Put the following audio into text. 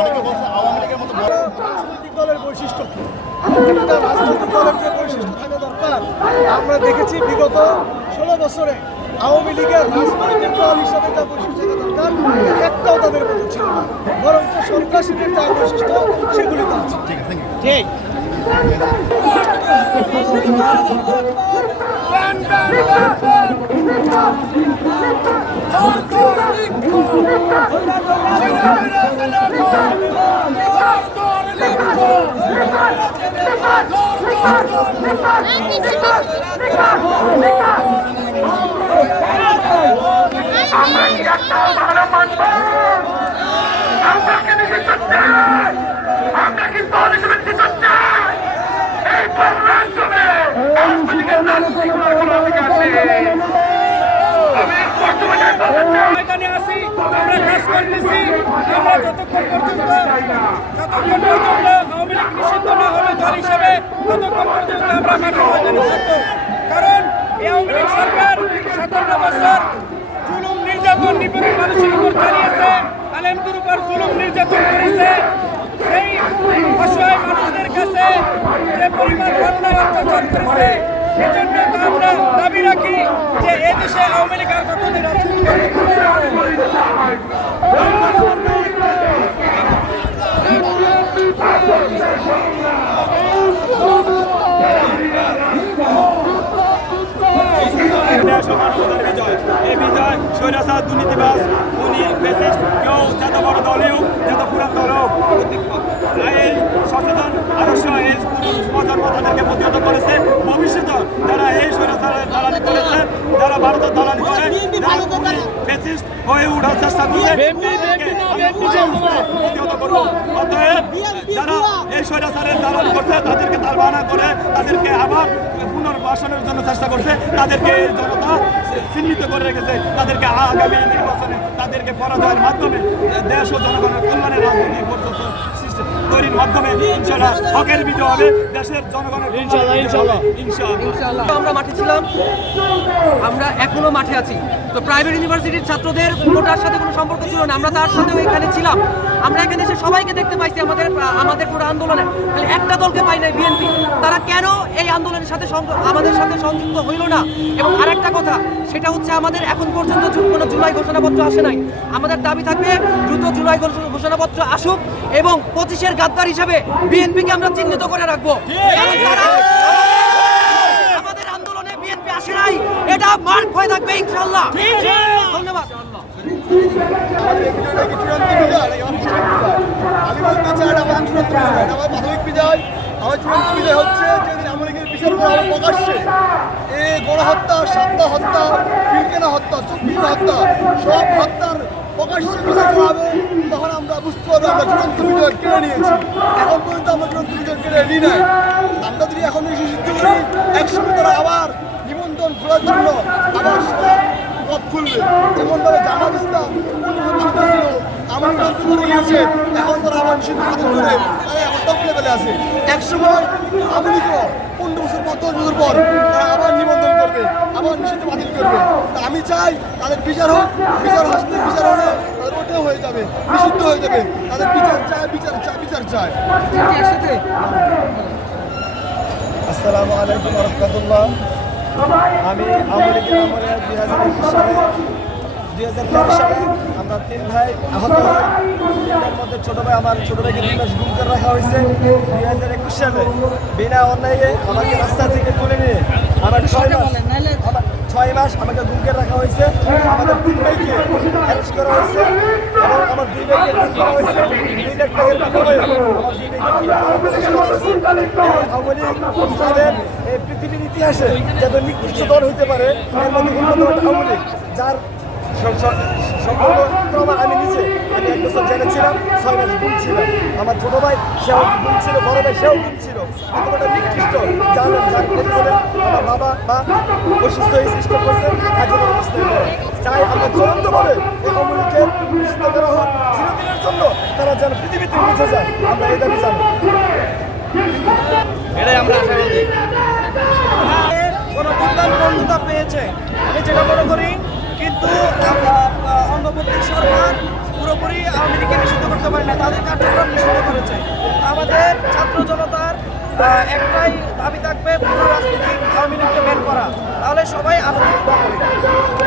অনেকে বলছে আওয়ামী লীগের মতো রাজনৈতিক দলের বৈশিষ্ট্য, একটা রাজনৈতিক দলের যে বৈশিষ্ট্য থাকা দরকার আমরা দেখেছি বিগত 16 বছরে আওয়ামী লীগের রাজনৈতিক দল হিসাবে যা বৈশিষ্ট্য থাকা দরকার একটাও তাদের মধ্যে ছিল না, বরং সন্ত্রাসীদের যা বৈশিষ্ট্য সেগুলি তা আছে। ঠিক ময়দানে আছি, আমরা কাজ করতেছি। আমরা যতক্ষণ পর্যন্ত আওয়ামী লীগ নিষিদ্ধ না হবে দল হিসেবে ততক্ষণ পর্যন্ত আমরা মাঠে ময়দানে থাকবো। কারণ এই আওয়ামী লীগ সরকার 57 বছর জুলুম নির্যাতন নিপীড়ন মানুষের উপর চালিয়েছে, আলেমদের উপর জুলুম নির্যাতন করেছে। সেই অসহায় মানুষদের কাছে যে পরিমাণ অন্যায় অত্যাচার করেছে, সেজন্য আমরা দাবি রাখি যে এদেশে আওয়ামী লীগ আর কখনোই রাজনীতি করতে এই বিজয় স্বৈরাচার দুর্নীতিবাজ উনি ফ্যাসিস্ট কেউ যত বড় দলই হোক যত পুরান দল হোক এই সচেতন আদর্শ এই প্রজন্ম তাদেরকে প্রতিহত করেছে। ভবিষ্যতে যারা এই স্বৈরাচারের দালালি করেছে, যারা ভারতের দালালি করে, ফ্যাসিস্ট হয়ে উঠার চেষ্টা করছে, প্রতিহত করবো। অতএব যারা এই স্বৈরাচারের দালালি করছে তাদেরকে তালবাহানা করে তাদেরকে আবার পুনর্বাসনের জন্য চেষ্টা করছে, তাদেরকে জনতা চিহ্নিত করে রেখেছে। তাদেরকে আগামী নির্বাচনে তাদেরকে পরাজয়ের মাধ্যমে দেশ ও জনগণের কল্যাণে রাজনীতি তৈরির মাধ্যমে ইনশাআল্লাহ হকের বিজয় হবে, দেশের জনগণের ইনশাআল্লাহ। আমরা মাঠে ছিলাম, আমরা এখনো মাঠে আছি। তো প্রাইভেট ইউনিভার্সিটির ছাত্রদের কোটার সাথে কোনো সম্পর্ক ছিল না, আমরা তার সাথেও এখানে ছিলাম। আমরা এখানে এসে সবাইকে দেখতে পাইছি আমাদের পুরো আন্দোলনে, খালি একটা দলকে পাই নাই, বিএনপি। তারা কেন এই আন্দোলনের সাথে আমাদের সাথে সংযুক্ত হইল না? এবং আরেকটা কথা, সেটা হচ্ছে আমাদের এখন পর্যন্ত কোনো জুলাই ঘোষণাপত্র আসে নাই। আমাদের দাবি থাকবে দ্রুত জুলাই ঘোষণাপত্র আসুক এবং 25-এর গাদ্দার হিসাবে বিএনপিকে আমরা চিহ্নিত করে রাখবো। আমাদের আন্দোলনে বিএনপি আসে নাই, এটা মার্ক হয়ে থাকবে ইনশাআল্লাহ। ধন্যবাদ। আমার চূড়ান্ত বিজয় হচ্ছে যেদিন আওয়ামী লীগের বিচার করা হবে প্রকাশ্যে। এই গণহত্যা, সাদ্দা হত্যা, ফিরকেনা হত্যা, 24 হত্যা, সব হত্যার প্রকাশ্যে বিচার করা হবে, তখন আমরা বুঝতে পারবো আমরা চূড়ান্ত বিজয় কেড়ে নিয়েছি। এখন পর্যন্ত আমরা চূড়ান্ত বিজয় কেড়ে নিই নাই। আমরা যদি এখন সিদ্ধ করি, একসঙ্গে তারা আবার নিবন্ধন খোলার জন্য আবার পথ খুলবে। যেমনভাবে জামাত ইসলাম নিষিদ্ধ ছিল, আমার নিষিদ্ধ করে গিয়েছে, এখন তারা আবার নিষিদ্ধ বাতিল করে তারা এখন টপ লেভেলে আছে। একসময় আওয়ামী লীগও 15 বছর পর 10 বছর পর তারা আবার নিবন্ধন করবে, আবার নিষিদ্ধ বাতিল করবে। তা আমি চাই তাদের বিচার হোক, বিচার আসলে বিচার হলে তাদের ওটাও হয়ে যাবে, নিষিদ্ধ হয়ে যাবে। তাদের বিচার চায়, বিচার চায়। আসসালামু আলাইকুম রহমতুল্লাহ। আমি আওয়ামী লীগের আমলে 2013 সালে আমরা 3 ভাই আহত হই। এর মধ্যে ছোট ভাইকে 2 মাস গুম করে রাখা হয়েছে। 2021 সালে বিনা অন্যায়ে আমাকে রাস্তা থেকে তুলে নিয়ে আমার 6 মাস আমাকে গুম করে রাখা হয়েছে। আমাদের 3 ভাইকে অ্যারেস্ট করা হয়েছে এবং আমার 2 ভাইকে গুম করা হয়েছে। 2 লাখ টাকার বিনিময়ে আমার 2 ভাইকে আওয়ামী লীগ ইসলামের এই পৃথিবীর ইতিহাসে যত নিকৃষ্ট দল হইতে পারে এর মধ্যে অন্যতম আওয়ামী লীগ, যার আমি নিজে 1 বছর জেলে ছিলাম, 6 মাস গুম ছিলাম। আমার ছোট ভাই সেও গুম ছিল, বড় ভাই সেও গুম ছিল। এতটা নিকৃষ্ট জানেন আমার বাবা মা অসুস্থ হয়ে সৃষ্টি করছে। এখন চাই আমরা চূড়ান্তভাবে এই আওয়ামী লীগকে নিষিদ্ধ করা হোক চিরদিনের জন্য, তারা যেন পৃথিবীতে মুছে যায়। আমরা এই দাবি জানি, এটাই আমরা আশা করি। কোনো দুর্দান্ত বন্ধুতা পেয়েছে আমি যেটা মনে করি, কিন্তু অন্তর্বর্তী সরকার পুরোপুরি আওয়ামী লীগের জনতার একটাই দাবি থাকবে,